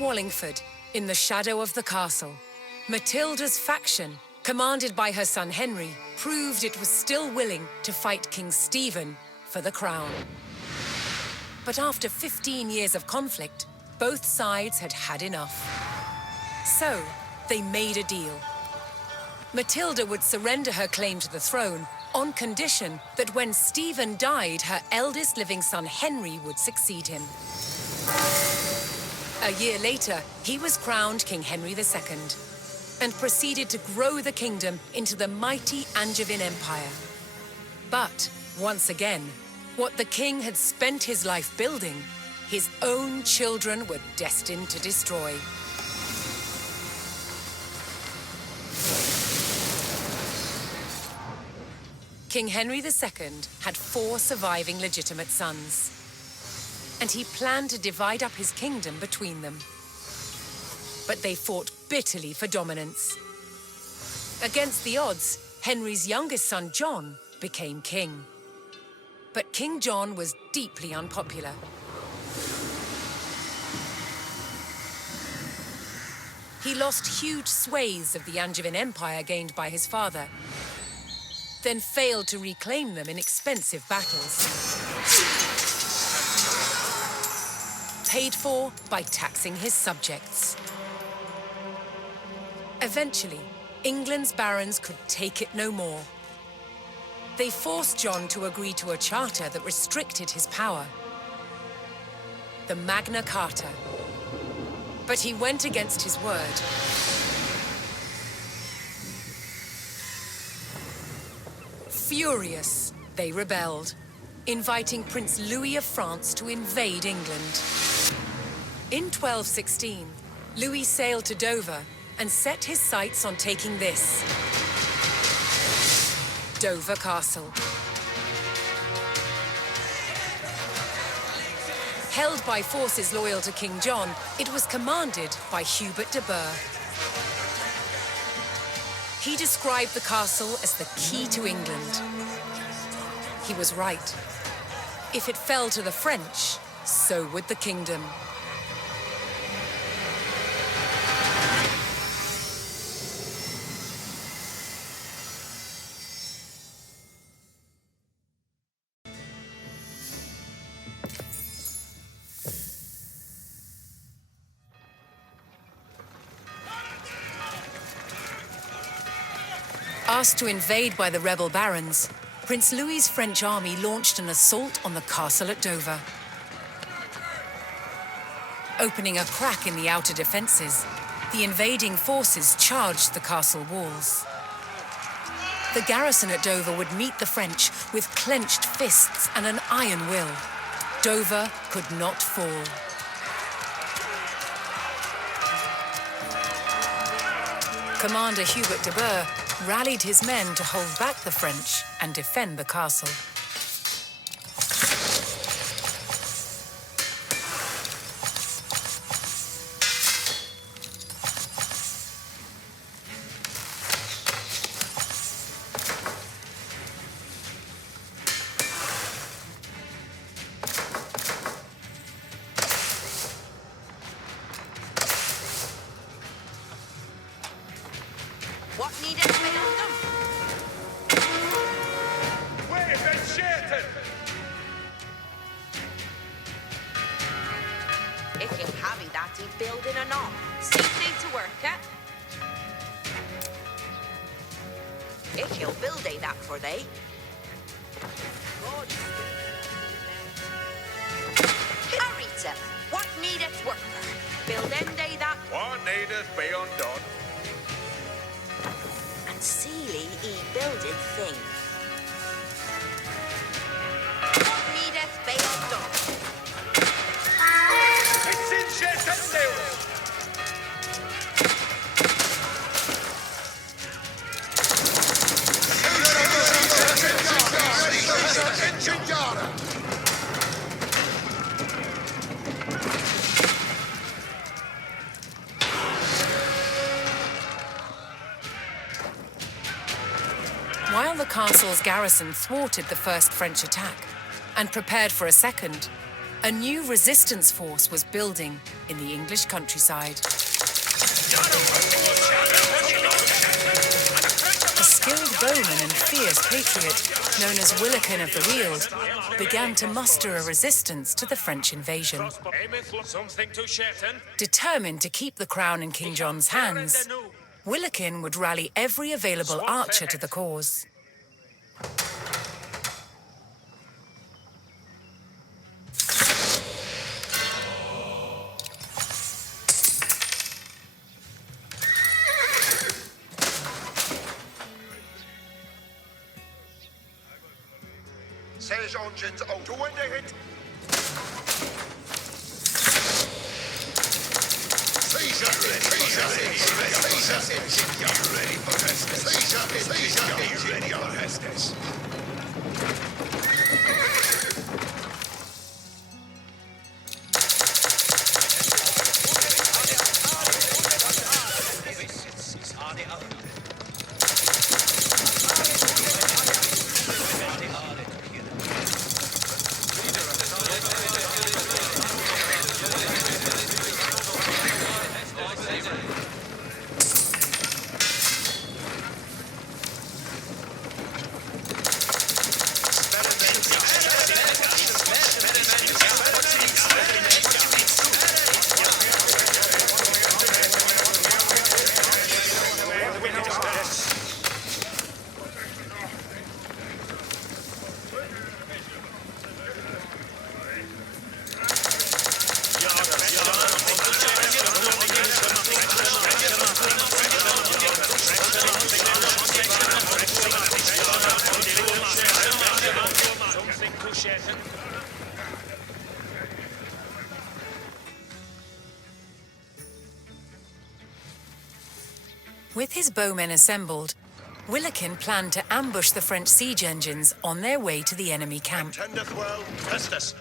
Wallingford, in the shadow of the castle, Matilda's faction, commanded by her son Henry, proved it was still willing to fight King Stephen for the crown. But after 15 years of conflict, both sides had had enough. So, they made a deal. Matilda would surrender her claim to the throne on condition that when Stephen died, her eldest living son Henry would succeed him. A year later, he was crowned King Henry II and proceeded to grow the kingdom into the mighty Angevin Empire. But, once again, what the king had spent his life building, his own children were destined to destroy. King Henry II had 4 surviving legitimate sons, and he planned to divide up his kingdom between them. But they fought bitterly for dominance. Against the odds, Henry's youngest son, John, became king. But King John was deeply unpopular. He lost huge swathes of the Angevin Empire gained by his father, then failed to reclaim them in expensive battles, paid for by taxing his subjects. Eventually, England's barons could take it no more. They forced John to agree to a charter that restricted his power, the Magna Carta. But he went against his word. Furious, they rebelled, inviting Prince Louis of France to invade England. In 1216, Louis sailed to Dover and set his sights on taking this, Dover Castle. Held by forces loyal to King John, it was commanded by Hubert de Burgh. He described the castle as the key to England. He was right. If it fell to the French, so would the kingdom. Asked to invade by the rebel barons, Prince Louis's French army launched an assault on the castle at Dover. Opening a crack in the outer defenses, the invading forces charged the castle walls. The garrison at Dover would meet the French with clenched fists and an iron will. Dover could not fall. Commander Hubert de Burgh rallied his men to hold back the French and defend the castle. What needed to be done? We've been shaken! If you have that he building or not, see to work it. If he'll build that for thee. Harita, what needeth worker? Building they that? What needeth be undone? And Seely he builded thing. What needeth be undone? It's in shaken news! While the castle's garrison thwarted the first French attack and prepared for a second, A new resistance force was building in the English countryside. A skilled bowman and fierce patriot, known as Willikin of the Weald, began to muster a resistance to the French invasion. Determined to keep the crown in King John's hands, Willikin would rally every available archer to the cause. Sage engines out. When they hit. With his bowmen assembled, Willikin planned to ambush the French siege engines on their way to the enemy camp. Tendeth well, test us.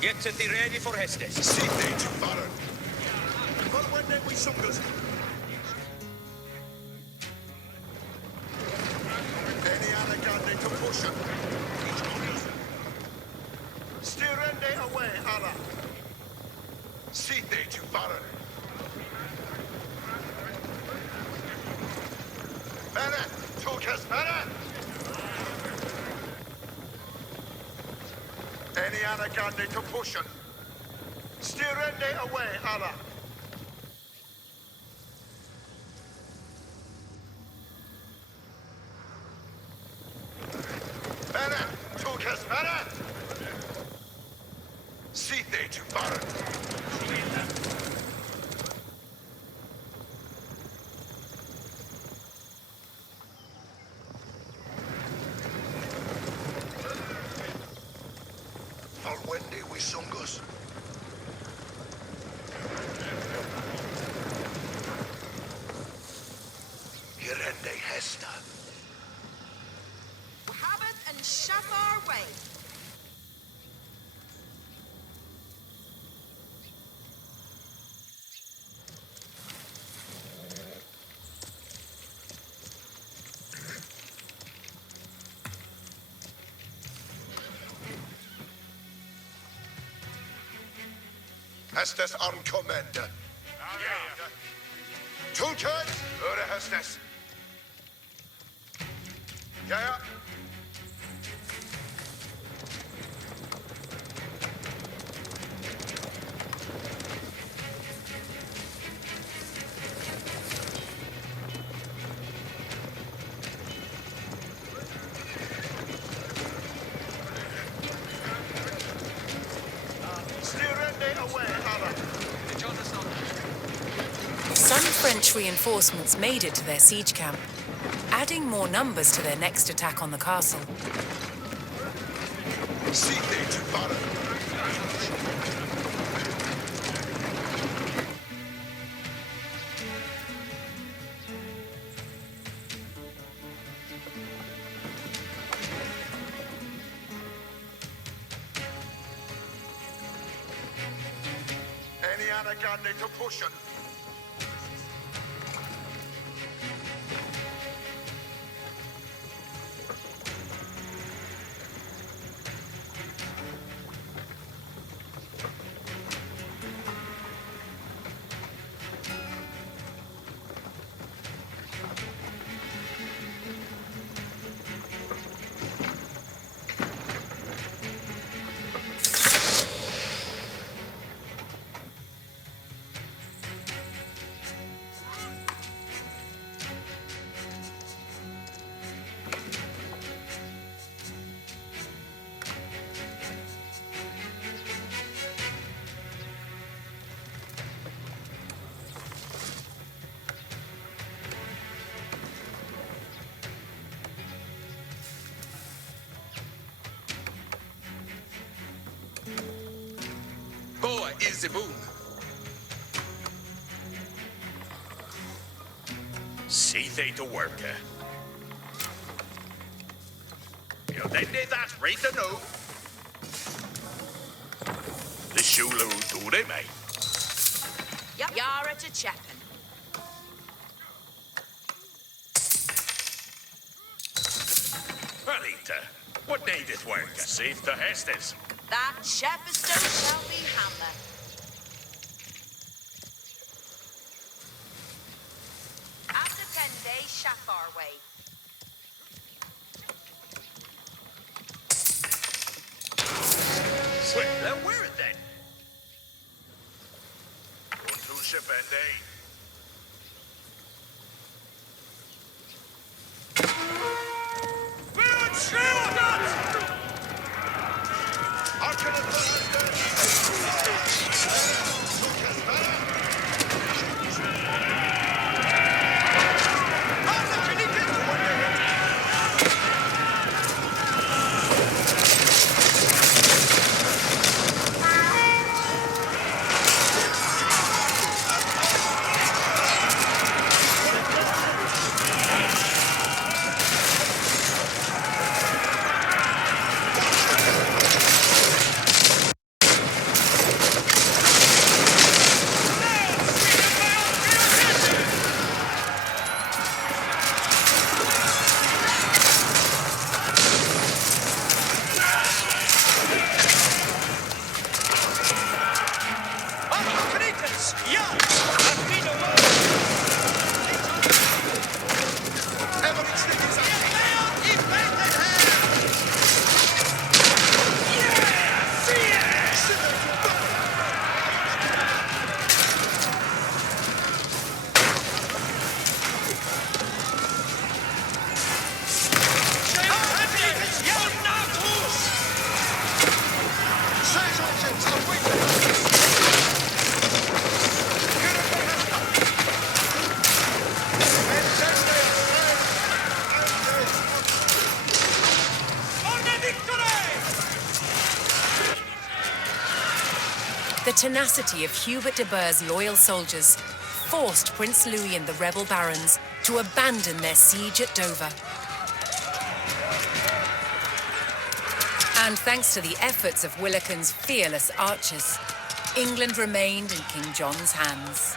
Get to the ready for Hestes. See they to Baron. But when then we suckers. Any other gun they to push him. Stirende away, Allah. See they to Baron. Better, Tulkas, better. Any anagandi to pushen. Stirende away, Allah. Bene, Tukas Bene. Sithe to Baron. Wendy we sungos. Hirende Hesta. Habit and shut our way. Hestes on commander. Tulkert, Ure Hestes. Ja. Some French reinforcements made it to their siege camp, adding more numbers to their next attack on the castle. Sithe to Baron. Any anagandi to pushen. Boa is the boon. See they to work. You then did that right to know. The shula do they, mate? Yara to Chapin. Alita, what needeth work? Safe to Hestes. That Shepherstone shall be hammer. After 10 days, Shafar way. Sweet, now where it then? One to ship and day. The tenacity of Hubert de Burgh's loyal soldiers forced Prince Louis and the rebel barons to abandon their siege at Dover. And thanks to the efforts of Willikin's fearless archers, England remained in King John's hands.